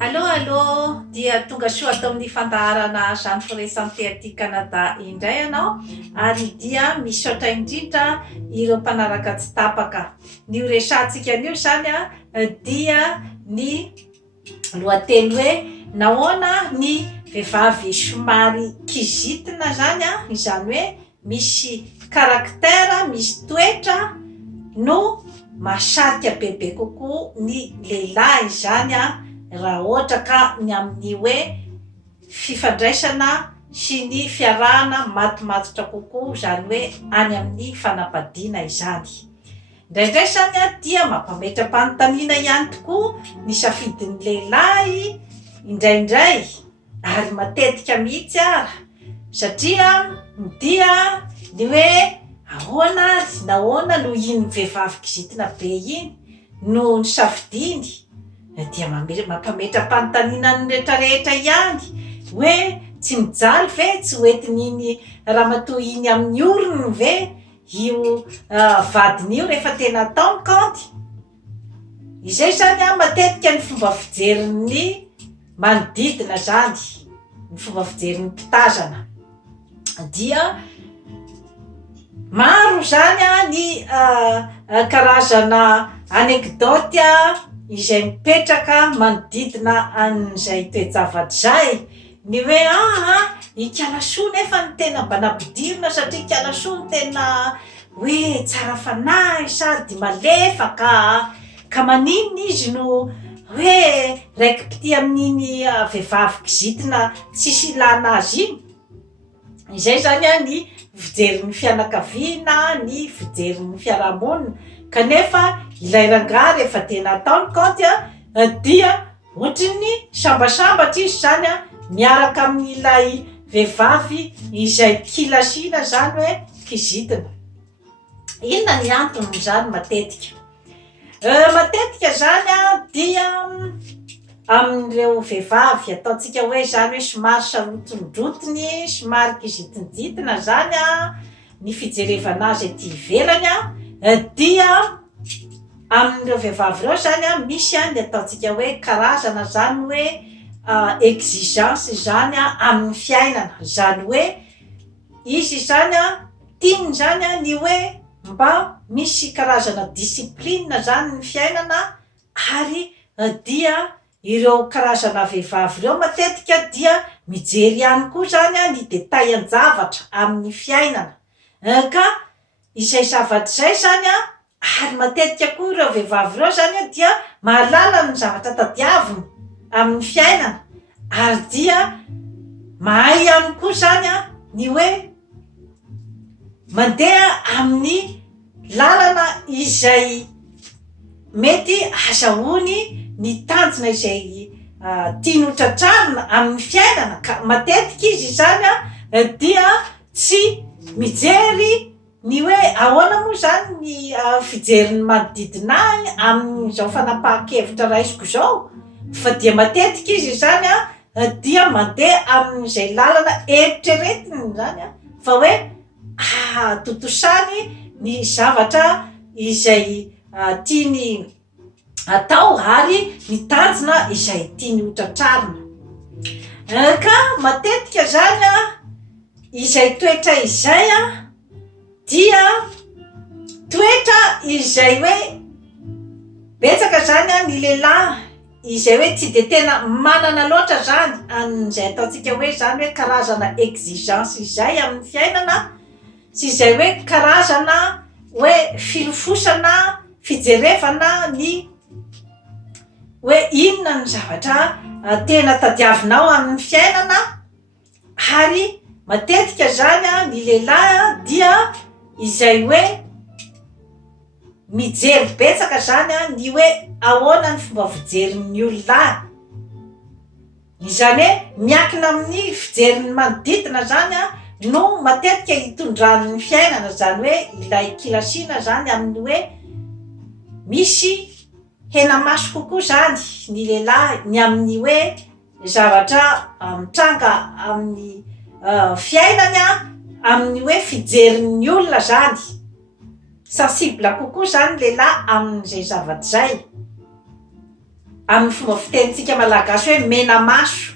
Allo dia tonga soa atao amin'ny fandaharana zany foresanté aty Canada indray ianao ary dia misaotra indrindra ireo mpanaraka tsy tapaka. Nio resahantsika anio zany dia ny lohateny hoe nahoana ny vehivavy somary kizitina zany izany hoe misy karaktera, misy toetra no mahasarika bebe kokoa ny lehilahy izany raha ohatra ka ny amin'ny hoe fifandraisana sy ny fiarahana matimatotra kokoa zany hoe any amin'ny fanambadiana izany. Indraindray zany dia mampametra-panontaniana ihany tokoa ny safidin'ny lehilahy indraindray ary matetika mihitsy ara satria dia ny hoe ahoana ary nahoana no iny vehivavy kizitina be iny no nisafidiny dia mampametra-panontaniana ny rehetrarehetra ihany hoe tsy mijaly ve, tsy hoentin'iny ramatoa iny amin'ny orony ve io vadiny io rehefa tena taony kanty. Izay zany matetika ny fomba fijerin'ny manodidina zany, ny fomba fijerin'ny mpitazana dia maro zany ny karazana anekdoty izay mipetraka manodidina an'izay toe-javatra zay. Ny hoe ikala soa nefa ny tena mba nampidirina satria ikala soa ny tena hoe tsara fanahy sady malefaka ka maninona izy no hoe raiki-pity amin'iny vehivavy kizitina tsisy ilana azy iny. Izay zany ny fijerin'ny fianakaviana, ny fijerin'ny fiarahamonina kanefa ilay rangahy rehefa tena taony kanty dia ohatriny sambasambatra izy zany miaraka amin'ilay vehivavy izay kilasiana zany hoe kizitina. Inona ny anton'izany matetika? Matetika zany dia amin'ireo vehivavy ataontsika hoe zany hoe somary sarotondrotony, somary kizitinjitina zany ny fijerevana azy aty ivelany dia amin'ireo vehivavy ireo zany misy ny ataontsika hoe karazana zany hoe exigence zany amin'ny fiainana, zany hoe izy zany tiany zany ny hoe mba misy karazana discipline zany ny fiainana ary dia ireo karazana vehivavy ireo matetika dia mijery ihany koa zany ny detail-an-javatra amin'ny fiainana ka izay zavatra izay zany ary matetika koa ireo vehivavy ireo zany dia mahalala ny zavatra tadiaviny amin'ny fiainana ary dia mahay ihany koa zany ny hoe mandeha amin'ny lalana izay mety azahoany ny tanjona izay tiany hotratrarina amin'ny fiainana ka matetika izy zany dia tsy mijery ny hoe ahoana moa zany ny fijerin'ny manodidina ahy amin'izao fanapahan-kevitra raisiko zao, fa dia matetika izy zany dia mandeha amin'izay lalana eritreretiny zany fa hoe totosany ny zavatra izay tiany atao ary ny tanjona izay tiany hotratrarina. Ka matetika zany izay toetra izay dia toetra izay hoe betsaka zany ny lehilahy izay hoe tsy de tena manana loatra zany an'izay ataontsika hoe zany hoe karazana exigence izay amin'ny fiainana sy izay hoe karazana hoe filofosana fijerevana ny hoe inona ny zavatra tena tadiavinao amin'ny fiainana ary matetika zany ny lehilahy dia izay hoe mijery betsaka zany ny hoe ahoana ny fomba fijerin'ny olona izany hoe miankina amin'ny fijerin'ny manodidina zany no matetika hitondran'ny fiainana zany hoe ilay kilasiana zany amin'ny hoe misy hena maso kokoa zany ny lehilahy ny amin'ny hoe zavatra mitranga amin'ny fiainany amin'ny hoe fijerin'ny olona zany sensible kokoa zany lehilahy amin'izay zavatra zay. amin'ny fomba fitenitsika malagasy hoe mena maso.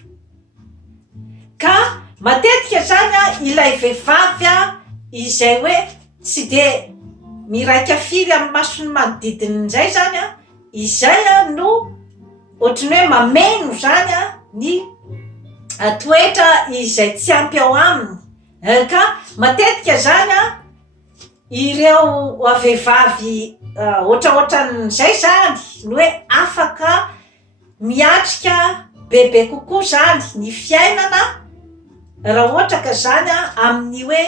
Ka matetika zany ilay vehivavy izay hoe tsy de miraika firy amin'ny masony manodidiny izay zany izay no ohatrany hoe mameno zany ny toetra izay tsy ampy ao aminy. Ka matetika zany ireo vehivavy ohatraohatran'izay zany no hoe afaka miatrika bebe kokoa zany ny fiainana raha ohatra ka zany amin'ny hoe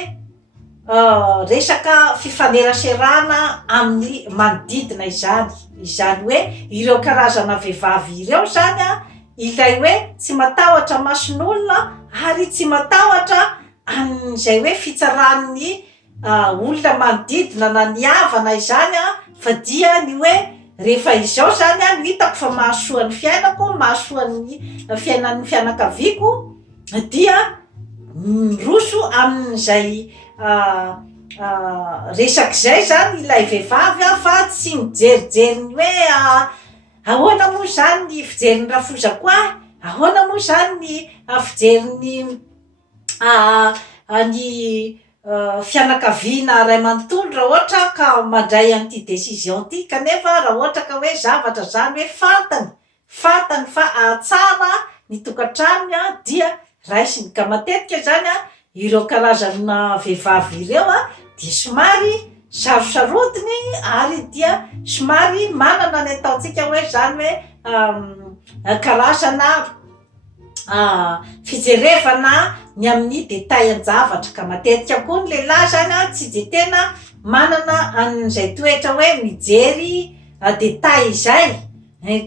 resaka fifaneraserana amin'ny manodidina izany hoe ireo karazana vehivavy ireo zany ilay hoe tsy matahotra mason'olona ary tsy matahotra an'izay hoe fitsaran'ny olona manodidina na ny havana izany fa dia ny hoe rehefa izao zany no hitako fa mahasoa ny fiainako, mahasoa ny fiainan'ny fianakaviako dia miroso amin'izay resak'izay zany ilay vehivavy fa tsy mijerijery ny hoe ahoana moa zany ny fijerin'ny rafozako ahoana moa zany ny fijerin'ny ny fianakaviana ray manontolo raha ohatra ka mandray an'ity décision ty, kanefa raha ohatra ka hoe zavatra zany hoe fantany fa tsara ny tokantranony dia raisiny. Ka matetika zany ireo karazana vehivavy ireo dia somary sarosarotiny ary dia somary manana ny ataontsika hoe zany hoe karazana fijerevana ny amin'ny détail-n-javatra. Ka matetika koa ny lehilahy zany tsy de tena manana an'izay toetra hoe mijery détail izay.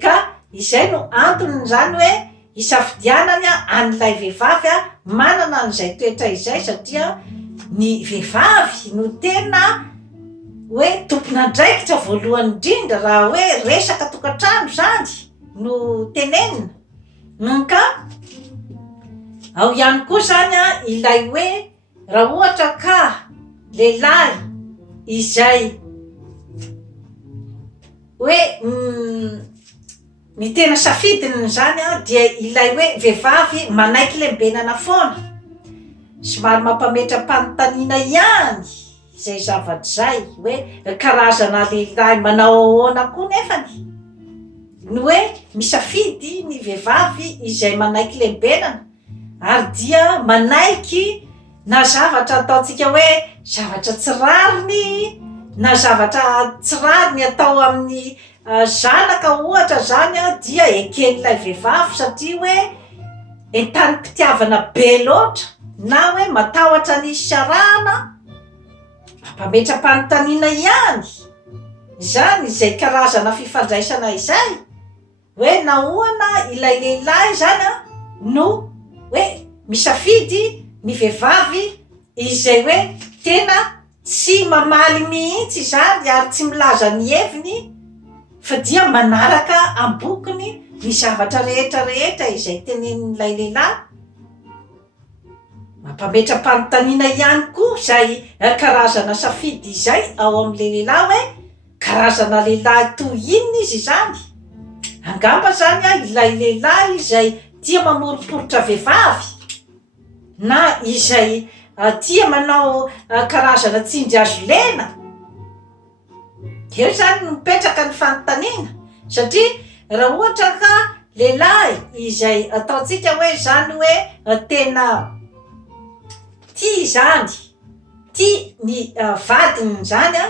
Ka izay no antony zany hoe isafidianany an'ilay vehivavy manana an'izay toetra izay satria ny vehivavy no tena hoe tompon'andraikitra voalohany indrindra raha hoe resaka tokantrano zany no tenenina. Ka ao ihany koa zany ilay hoe raha ohatra ka lehilahy izay hoe ny tena safidiny zany dia ilay hoe vehivavy manaiky lembenana foana, somary mampametram-panontaniana ihany izay zavatra zay hoe karazana lehilahy manao ahoana koa nefany no hoe misafidy ny vehivavy izay manaiky lembenana ary dia manaiky na zavatra ataontsika hoe zavatra tsy rariny na zavatra tsy rariny atao amin'ny zanaka ohatra zany dia eken'ilay vehivavy satria hoe entany-pitiavana be loatra na hoe matahotra ny sarana mampametram-panontaniana ihany zany izay karazana fifandraisana izay hoe nahoana ilay lehilahy zany no hoe misafidy ny vehivavy izay hoe tena tsy mamaly mihitsy zany ary tsy milaza ny heviny fa dia manaraka ambokiny ny zavatra rehetrarehetra izay tenenin'ilay lehilahy. Mampametram-panontaniana ihany koa izay karazana safidy izay ao amin'ilay lehilahy hoe karazana lehilahy toy inona izy zany. Angamba zany ilay lehilahy izay tia mamoroporotra vehivavy na izay tia manao karazana tsindry azo lena. Eo zany no mipetraka ny fanontaniana satria raha ohatra ka lehilahy izay ataontsika hoe zany hoe tena tia zany tia ny vadiny zany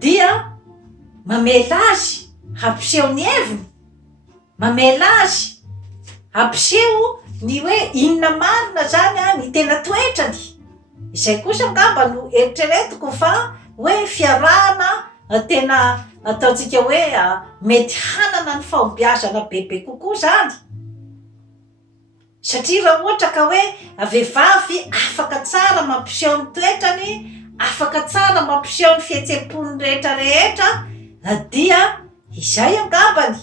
dia mamela azy hampiseho ny heviny, mamela azy hampiseho ny hoe inona marina zany ny tena toetrany. Izay kosa ngamba no eritreretiko fa hoe fiarahana tena ataontsika hoe mety hanana ny fahombiazana bebe kokoa zany satria raha ohatra ka hoe vehivavy afaka tsara mampiseho ny toetrany, afaka tsara mampiseho ny fihetsem-pony rehetrarehetra dia izay angambany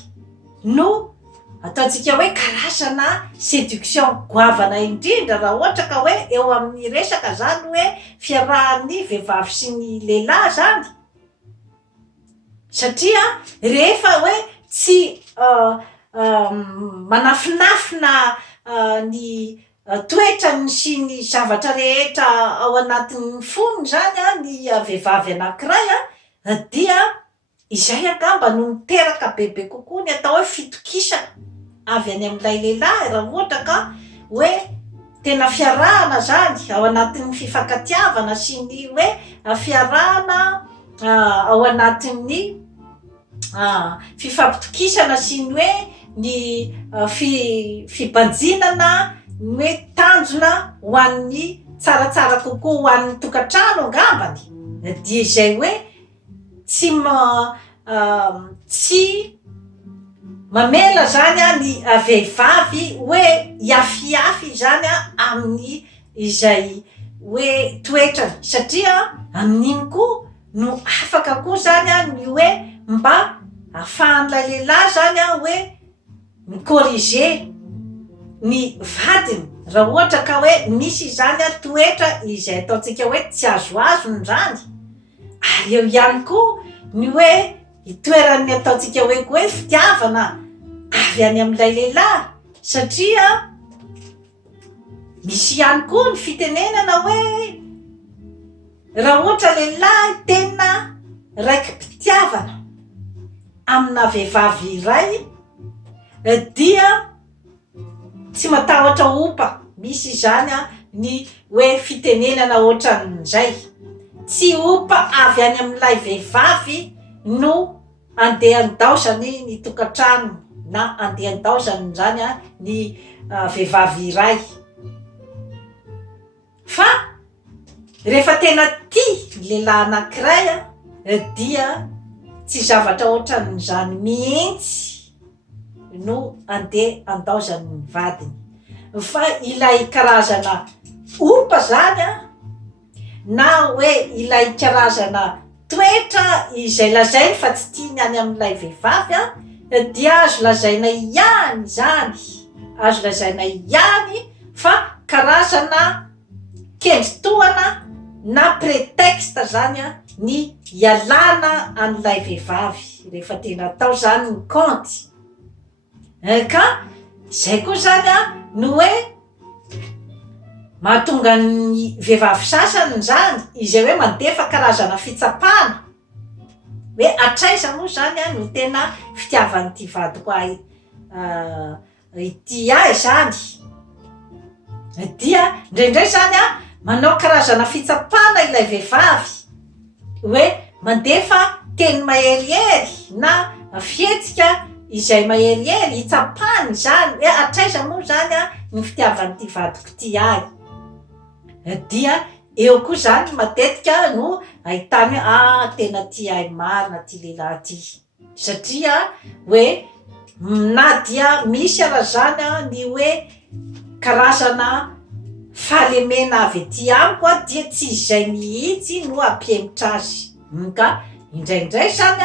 no ataontsika hoe karazana séduction goavana indrindra raha ohatra ka hoe eo amin'ny resaka zany hoe fiarahan'ny vehivavy sy ny lehilahy zany satria rehefa hoe tsy manafinafina ny toetrany sy ny zavatra rehetra ao anatin'ny fonony zany ny vehivavy anankiray dia izay angamba no miteraka bebe kokoa ny atao hoe fitokisana avy any amin'ilay lehilahy raha ohatra ka hoe tena fiarahana zany ao anatin'ny fifankatiavana sy ny hoe fiarahana ao anatin'ny fifampitokisana sy ny hoe ny fibanjinana ny hoe tanjona ho an'ny tsaratsara kokoa ho an'ny tokantrano angambany dia izay hoe tsy mamela zany ny vehivavy hoe hiafiafy zany amin'ny izay hoe toetrany satria amin'iny koa no afaka koa zany ny hoe mba ahafahan'ilay lehilahy zany hoe micorriger ny vadiny raha ohatra ka hoe misy zany toetra izay ataontsika hoe tsy azoazony zany ary eo ihany koa ny hoe itoeran'ny ataontsika hoe koa hoe fitiavana avy any amin'ilay lehilahy satria misy ihany koa ny fitenenana hoe raha ohatra lehilahy tena raiky mpitiavana amina vehivavy iray dia tsy matahotra opa misy zany ny hoe fitenenana ohatran'izay tsy opa avy any amin'ilay vehivavy no andeha andaosany ny tokantrano na andeha andaosany zany ny vehivavy iray fa rehefa tena tia lehilahy anankiray dia tsy zavatra ohatran'izany mihitsy no andeha andaosany ny vadiny fa ilay karazana opa zany na hoe ilay karazana toetra izay lazainy fa tsy tiany any amin'ilay vehivavy dia azo lazaina ihany zany azo lazaina ihany fa karazana kendri-toana na prétexte zany ny ialana an'ilay vehivavy rehefa tena atao zany ny compte ka zay koa zany no hoe mahatonga ny vehivavy sasany zany izay hoe mandefa karazana fitsapana hoe atraiza moa zany no tena fitiavan'ity vadiko ity ahy zany dia ndraindray zany manao karazana fitsapana ilay vehivavy hoe mandefa teny maherihery na fietsika izay maherihery hitsapany zany hoe atraiza moa zany ny fitiavan'ity vadiko ty ahy dia eo koa zany matetika no ahitany tena ty ahy marina ty lehilahy ty satria hoe na dia misy ara zany ny hoe karazana fahalemena avy ety amiko dia tsy izay mihitsy no ampiemotra azy ka indraindray zany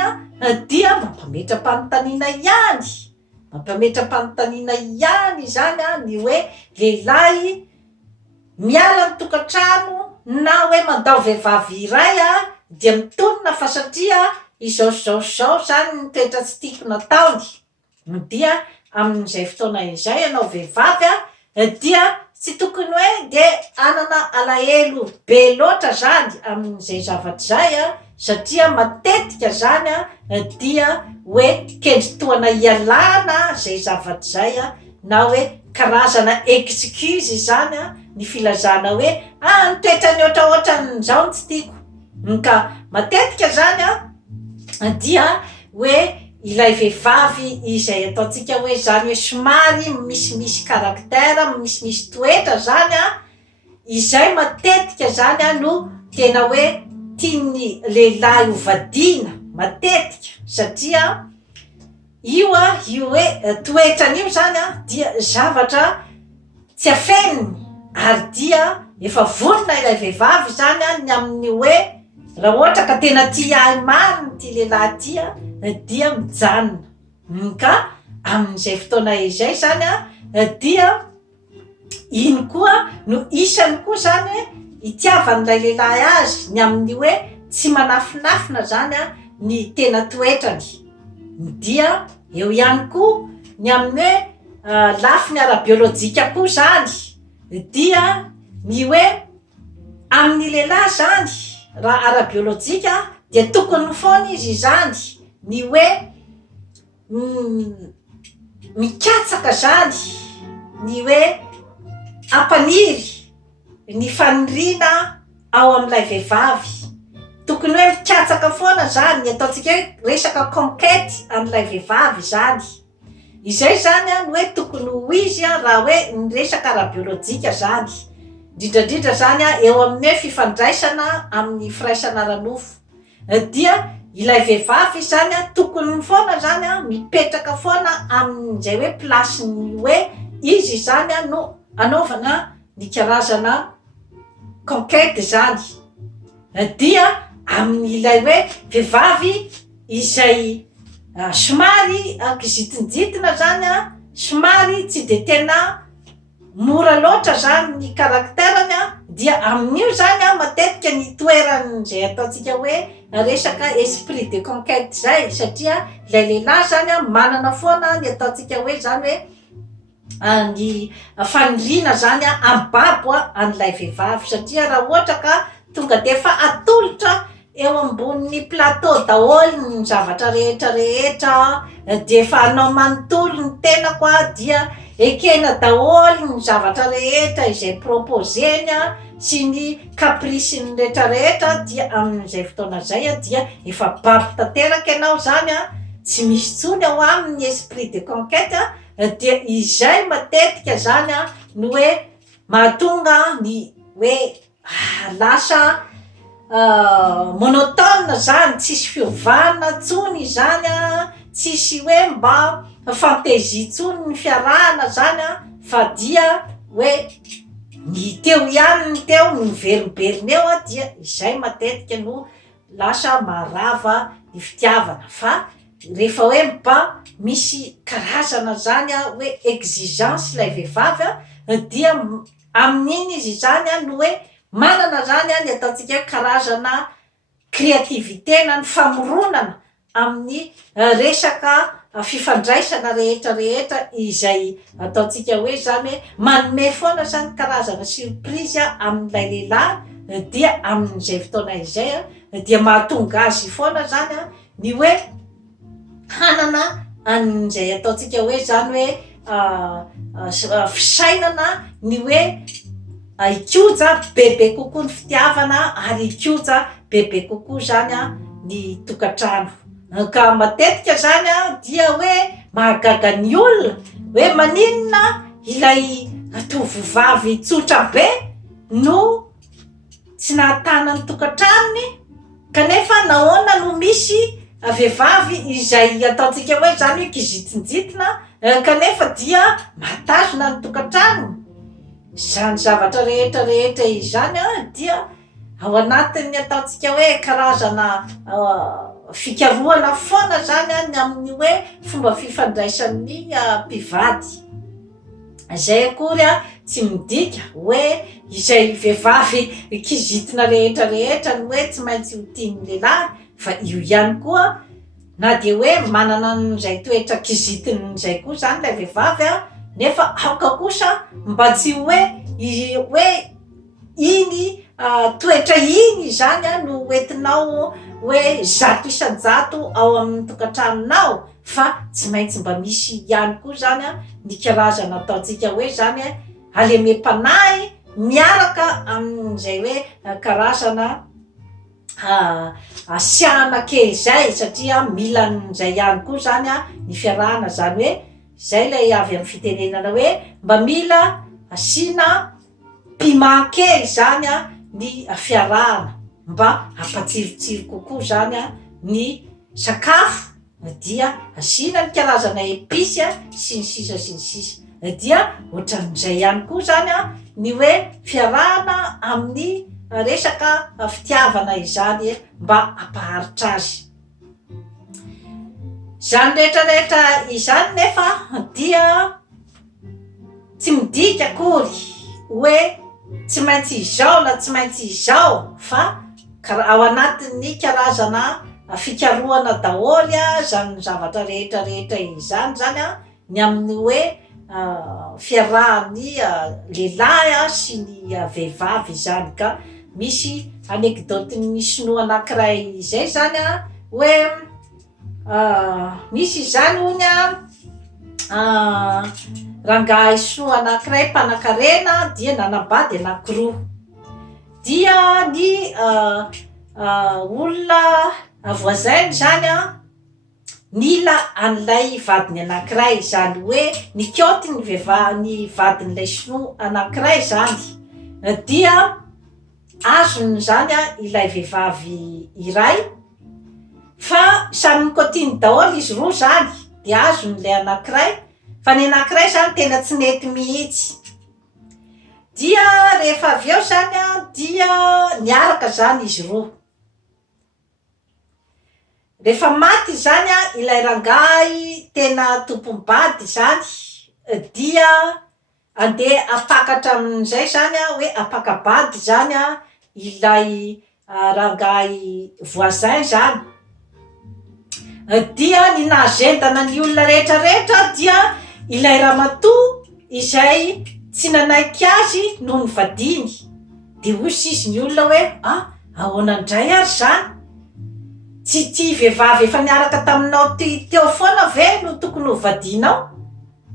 dia mampametram-panontaniana ihany zany ny hoe lehilahy miala ny tokantrano na hoe mandao vehivavy iray dia mitonona fa satria izao zany ny toetra tsy tiako nataony dia amin'izay fotoana izay ianao vehivavy dia tsy tokony hoe de anana alahelo be loatra zany amin'izay zavatra zay satria matetika zany dia hoe kendri-toana ialana zay zavatra zay na hoe karazana excuse zany ny filazana hoe ny toetrany ohatraohatran'izao ny tsy tiako ka matetika zany dia hoe ilay vehivavy izay ataontsika hoe zany hoe somary misimisy karaktera misimisy toetra zany izay matetika zany no tena hoe tiany lehilahy hovadiana matetika satria io hoe toetran'io zany dia zavatra tsy afeniny ary dia efa vonona ilay vehivavy zany ny amin'ny hoe raha ohatra ka tena tia ahy mariny ty lehilahy tia dia mijanona ka amin'izay fotoana izay zany dia iny koa no isany koa zany itiavan'ilay lehilahy azy ny amin'ny hoe tsy manafinafina zany ny tena toetrany dia eo ihany koa ny amin'ny hoe lafiny ara-biôlôjika koa zany dia ny hoe amin'ny lehilahy zany raha ara-biôlôjika dia tokony foana izy zany ny hoe mikatsaka zany ny hoe ampaniry ny faniriana ao amin'ilay vehivavy tokony hoe mikatsaka foana zany ny ataontsika hoe resaka conquête amin'ilay vehivavy zany izay zany a no hoe tokony ho izy a raha hoe ny resaka ara-biôlôjika zany indrindrandrindra zany a eo amin'ny hoe fifandraisana amin'ny firaisana ara-nofo dia ilay vehivavy zany a tokony foana zany a mipetraka foana amin'izay hoe plasiny hoe izy zany a no anaovana ny karazana conquête zany dia amin'ilay hoe vehivavy izay somary kizitinjitina zany a somary tsy de tena mora loatra zany ny karakterany a dia amin'io zany a matetika ny toeran'izay ataontsika hoe resaka esprit de conquête zay satria ilay lehilahy zany a manana foana ny ataontsika hoe zany hoe ny faniriana zany a ambabo an'ilay vehivavy satria raha ohatra ka tonga de efa atolotra eo ambonin'ny plateau daholo ny zavatra rehetrarehetra de efa anao manontolo ny tenako a dia ekena daholo ny zavatra rehetra izay proposeny a sy ny capriceny rehetrarehetra dia amin'izay fotoana zay a dia efa babo tanteraka ianao zany a tsy misy tsony ao amin'ny esprit de conquête dia izay matetika zany a no hoe mahatonga ny hoe lasa monotone zany tsisy fiovana tsony zany a tsisy hoe mba fantaisie tsony ny fiarahana zany a fa dia hoe ny teo ihany ny teo ny verimberiny eo a dia izay matetika no lasa marava ny fitiavana fa rehefa hoe mba misy karazana zany a hoe exigence ilay vehivavy a dia amin'iny izy zany a no hoe manana zany a ny ataontsika hoe karazana créativité na ny famoronana amin'ny resaka fifandraisana rehetrarehetra izay ataontsika hoe zany hoe manome foana zany karazana surprise amin'ilay lehilahy dia amin'izay fotoana izay dia mahatonga azy foana zany a ny hoe hanana an'izay ataontsika hoe zany hoe fisainana ny hoe ikoja bebe kokoa ny fitiavana ary ikoja bebe kokoa zany a ny tokantrano ka matetika zany a dia hoe mahagaga ny olona hoe maninona ilay tovovavy tsotra be no tsy nahatana ny tokantranony kanefa nahoana no misy vehivavy izay ataontsika hoe zany hoe kizitinjitina kanefa dia matazona ny tokantranony zany zavatra rehetrarehetra izany a dia ao anatin'ny ataontsika hoe karazana fikarohana foana zany a ny amin'ny hoe fomba fifandraisan'ny mpivady zay akory a tsy midika hoe izay vehivavy kizitina rehetrarehetra ny hoe tsy maintsy ho tiany lehilahy fa io ihany koa na de hoe manana n'izay toetra kizitiny zay koa zany lay vehivavy a nefa aoka kosa mba tsy hoe iny toetra iny zany a no entinao hoe zato isan-jato ao amin'ny tokantranonao fa tsy maintsy mba misy ihany koa zany a ny karazana ataontsika hoe zany alemem-panahy miaraka amin'izay hoe karazana asiana kely zay satria mila n'izay ihany koa zany a ny fiarahana zany hoe zay lay avy amin'ny fitenenana hoe mba mila asiana piment kely zany a ny fiarahana mba ampatsirotsiro kokoa zany a ny sakafo dia asiana ny karazana episy sy ny sisa sy ny sisa dia ohatran'izay ihany koa zany a ny hoe fiarahana amin'ny resaka fitiavana izany mba ampaharitra azy zany rehetrarehetra izany nefa dia tsy midika akory hoe tsy maintsy izao na tsy maintsy izao fa ao anatin'ny karazana fikarohana daholy zany zavatra rehetrarehetra izany zany a ny amin'ny hoe fiarahan'ny lehilahy sy ny vehivavy zany. Ka misy anekdôtin'ny sinoa anankiray zay zany hoe misy zany hony rangahy sinoa anankiray mpanan-karena dia nanambady anankiroa. Dia ny olona voisin zany nila an'ilay vadiny anankiray, zany hoe nikaoty ny vadin'ilay sinoa anankiray zany. Dia azony zany ilay vehivavy iray, fa samy nikaotiny daholo izy roa zany, dia azony ilay anankiray, fa ny anankiray zany tena tsy nety mihitsy. Dia rehefa avy eo zany dia niaraka zany izy roa. Rehefa maty zany ilay rangahy tena tompom-bady zany, dia andeha apakatra amin'izay zany hoe apakabady zany ilay rangahy voisin zany. Dia ny nahagendana ny olona rehetrarehetra dia ilay ramatoa izay tsy nanaiky azy no nivadiny. De hoy izy ny olona hoe ahoana indray ary zany, tsy vehivavy efa niaraka taminao teo foana ve no tokony ho vadinao,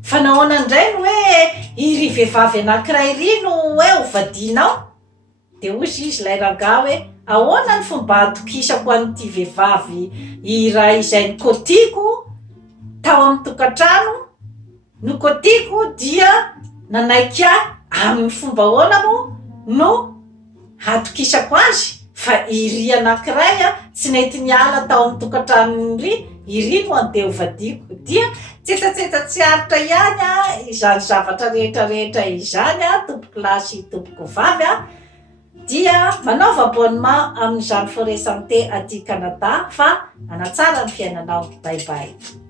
fa nahoana indray no hoe iry vehivavy anankiray iry no hoe ho vadinao. De hoy izy ilay rangahy hoe ahoana ny fomba atokisako an'ity vehivavy iray izay nikaotiko tao amin'ny tokantrano, nikaotiko dia nanaiky amin'ny fomba ahoana no atokisako azy, fa iry anankiray tsy nety niala tao amin'ny tokantrano iry no andeha hovadiko. Dia tsetsatsiaritra ihany izany zavatra rehetrarehetra izany tompoko lahy sy tompoko vavy dia manaova abonnement amin'izany forêt santé aty Canada, fa hanatsara ny fiainanao. Bye bye.